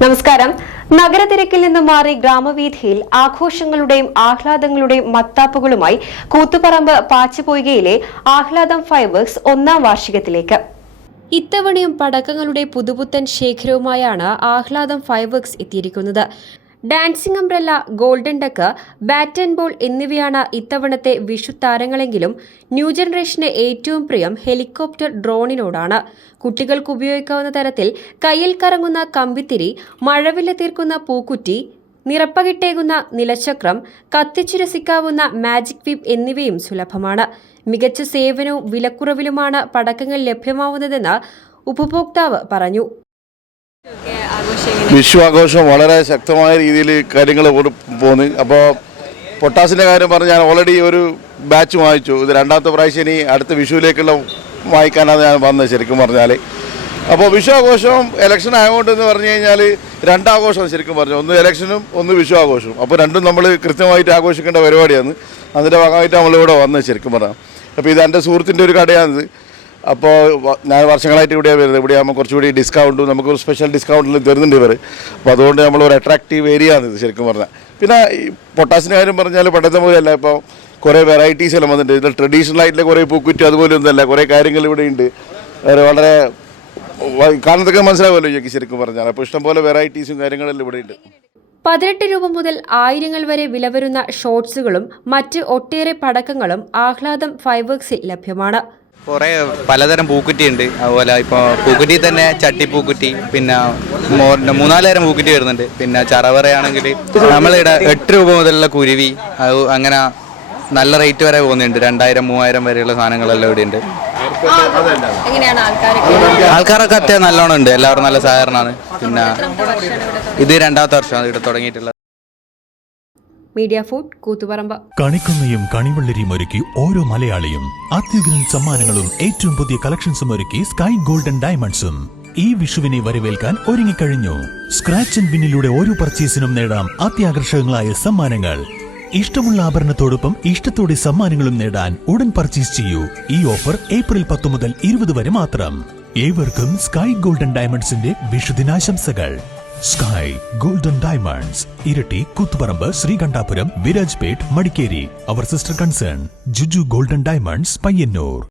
നമസ്കാരം. നഗരതിരക്കിൽ നിന്ന് മാറി ഗ്രാമവീഥിയിൽ ആഘോഷങ്ങളുടെയും ആഹ്ലാദങ്ങളുടെയും മത്താപ്പുകളുമായി കൂത്തുപറമ്പ് പാച്ചുപോയികയിലെ ആഹ്ലാദം ഫൈവേഴ്സ് ഒന്നാം വാർഷികത്തിലേക്ക്. ഇത്തവണയും പടക്കങ്ങളുടെ പുതുപുത്തൻ ശേഖരവുമായാണ് ആഹ്ലാദം ഫൈവർക്സ് എത്തിയിരിക്കുന്നത്. Dancing umbrella golden duck bat and ball എന്നിവയാണ് ഇത്തവണത്തെ വിഷു താരങ്ങളെങ്കിലും ന്യൂ ജനറേഷന് ഏറ്റവും പ്രിയം ഹെലികോപ്റ്റർ ഡ്രോണിനോടാണ്. കുട്ടികൾക്ക് ഉപയോഗിക്കാവുന്ന തരത്തിൽ കയ്യിൽ കറങ്ങുന്ന കമ്പിത്തിരി മഴവില്ല തീർക്കുന്ന പൂക്കുറ്റി നിറപ്പകിട്ടേകുന്ന നിലചക്രം കത്തിച്ചു രസിക്കാവുന്ന മാജിക് വീപ്പ് എന്നിവയും സുലഭമാണ്. മികച്ച സേവനവും വിലക്കുറവിലുമാണ് പടക്കങ്ങൾ ലഭ്യമാവുന്നതെന്ന് ഉപഭോക്താവ് പറഞ്ഞു. വിഷു വളരെ ശക്തമായ രീതിയിൽ കാര്യങ്ങൾ പോന്ന്. അപ്പോൾ പൊട്ടാസിന്റെ കാര്യം പറഞ്ഞ് ഞാൻ ഓൾറെഡി ഒരു ബാച്ച് വാങ്ങിച്ചു ഇത് രണ്ടാമത്തെ പ്രാവശ്യം ഇനി അടുത്ത വിഷുവിലേക്കുള്ള വായിക്കാനാണ് ഞാൻ വന്നത് ശരിക്കും പറഞ്ഞാൽ അപ്പോൾ വിഷു ആഘോഷം ഇലക്ഷൻ എന്ന് പറഞ്ഞു കഴിഞ്ഞാൽ രണ്ടാഘോഷമാണ് ശരിക്കും പറഞ്ഞു ഒന്ന് ഇലക്ഷനും ഒന്ന് വിഷു അപ്പോൾ രണ്ടും നമ്മൾ കൃത്യമായിട്ട് ആഘോഷിക്കേണ്ട പരിപാടിയാണ്. അതിന്റെ ഭാഗമായിട്ട് നമ്മളിവിടെ വന്നത് ശരിക്കും പറഞ്ഞാൽ അപ്പോൾ ഇത് എന്റെ സുഹൃത്തിന്റെ ഒരു കടയാണിത്. അപ്പോൾ ഞാൻ വർഷങ്ങളായിട്ട് ഇവിടെയാണ് വരുന്നത്. ഇവിടെ ആകുമ്പോൾ കുറച്ചുകൂടി ഡിസ്കൗണ്ടും നമുക്ക് ഒരു സ്പെഷ്യൽ ഡിസ്കൗണ്ടിൽ തരുന്നുണ്ട് ഇവർ അപ്പോൾ അതുകൊണ്ട് നമ്മൾ ഒരു അട്രാക്റ്റീവ് ഏരിയ ആണ് ഇത് ശരിക്കും പറഞ്ഞാൽ പിന്നെ ഈ പൊട്ടാസിന്റെ കാര്യം പറഞ്ഞാൽ പണ്ടത്തെ പോലെയല്ല. ഇപ്പോൾ കുറേ വെറൈറ്റീസ് എല്ലാം വന്നിട്ടുണ്ട്. ഇതിൽ ട്രഡീഷണൽ ആയിട്ടുള്ള കുറേ പൂക്കുറ്റി അതുപോലെ ഒന്നുമല്ല. കുറേ കാര്യങ്ങൾ ഇവിടെ ഉണ്ട്. വളരെ കാണുന്നതൊക്കെ മനസ്സിലാവുമല്ലോ എനിക്ക് ശരിക്കും പറഞ്ഞാൽ അപ്പോൾ ഇഷ്ടംപോലെ വെറൈറ്റീസും കാര്യങ്ങളെല്ലാം ഇവിടെ ഉണ്ട്. പതിനെട്ട് രൂപ മുതൽ ആയിരങ്ങൾ വരെ വില വരുന്ന ഷോർട്സുകളും മറ്റ് ഒട്ടേറെ പടക്കങ്ങളും ആഹ്ലാദം ഫൈവർക്സിൽ ലഭ്യമാണ്. കുറേ പലതരം പൂക്കുറ്റി ഉണ്ട് അതുപോലെ ഇപ്പോൾ പൂക്കുറ്റി തന്നെ ചട്ടിപ്പൂക്കുറ്റി പിന്നെ മോ- മൂന്നാൽ തരം പൂക്കുറ്റി വരുന്നുണ്ട്. പിന്നെ ചറവറയാണെങ്കിൽ നമ്മളിവിടെ എട്ട് രൂപ മുതലുള്ള കുരുവി അത് അങ്ങനെ നല്ല റേറ്റ് വരെ പോകുന്നുണ്ട്. രണ്ടായിരം മൂവായിരം വരെയുള്ള സാധനങ്ങളെല്ലാം ഇവിടെ ഉണ്ട് ആൾക്കാരൊക്കെ അത്യാവശ്യം നല്ലോണം ഉണ്ട്. എല്ലാവരും നല്ല സഹകരണമാണ്. പിന്നെ ഇത് രണ്ടാമത്തെ വർഷമാണ് ഇവിടെ തുടങ്ങിയിട്ടുള്ളത്. Media food Koothuparamba. കണിക്കുന്നയും കണിവെള്ളരിയും ഒരുക്കി ഓരോ മലയാളിയും അത്യുഗ്രൻ സമ്മാനങ്ങളും ഏറ്റവും പുതിയ കളക്ഷൻസും ഒരുക്കി സ്കൈ ഗോൾഡൻ ഡയമണ്ട്സും. ഈ വിഷുവിനെ വരവേൽക്കാൻ ഒരുങ്ങിക്കഴിഞ്ഞു. സ്ക്രാച്ച് ആൻഡ് വിന്നിലൂടെ ഓരോ പർച്ചേസിനും നേടാം അത്യാകർഷകങ്ങളായ സമ്മാനങ്ങൾ. ഇഷ്ടമുള്ള ആഭരണത്തോടൊപ്പം ഇഷ്ടത്തോടെ സമ്മാനങ്ങളും നേടാൻ ഉടൻ പർച്ചേസ് ചെയ്യൂ. ഈ ഓഫർ ഏപ്രിൽ പത്ത് മുതൽ ഇരുപത് വരെ മാത്രം. ഏവർക്കും സ്കൈ ഗോൾഡൻ ഡയമണ്ട്സിന്റെ വിഷുദിനാശംസകൾ. സ്കൈ ഗോൾഡൻ ഡയമണ്ട്സ് ഇരട്ടി കൂത്തുപറമ്പ് ശ്രീകണ്ഠാപുരം വിരാജ്പേട്ട് മടിക്കേരി. അവർ sister concern Juju golden diamonds Payyanur